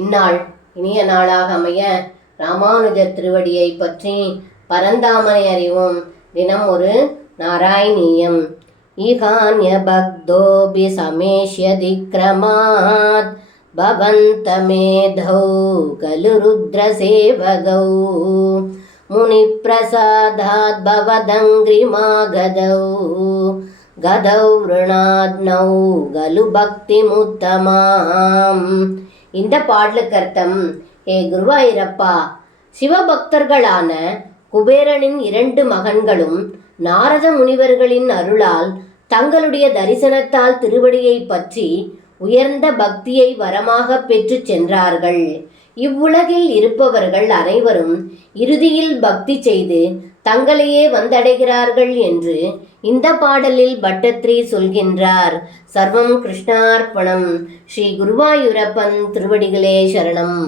இந்நாள் இனிய நாளாக அமைய ராமானுஜர் திருவடியை பற்றி பரந்தாமனை அறிவோம். தினம் ஒரு நாராயணீயம். ஈகான்ய பக்தோபி சமேஷ்யதிக்ரமாத் பவந்தமேதௌ கலு ருத்ர சேவகௌ முனி பிரசாதாத் பவதங்கிரிமாகதௌ கதௌ ருணாத்னௌ கலு பக்தி முத்தமாம். இந்த பாடலுக்கு அர்த்தம்: ஏ குருவாயிரப்பா, சிவபக்தர்களான குபேரனின் 2 மகன்களும் நாரத முனிவர்களின் அருளால் தங்களுடைய தரிசனத்தால் திருவடியை பற்றி உயர்ந்த பக்தியை வரமாக பெற்று சென்றார்கள். இவ்வுலகில் இருப்பவர்கள் அனைவரும் இறுதியில் பக்தி செய்து தங்களையே வந்தடைகிறார்கள் என்று இந்த பாடலில் பட்டத்ரி சொல்கின்றார். சர்வம் கிருஷ்ணார்ப்பணம். ஸ்ரீ குருவாயூரப்பன் திருவடிகளே சரணம்.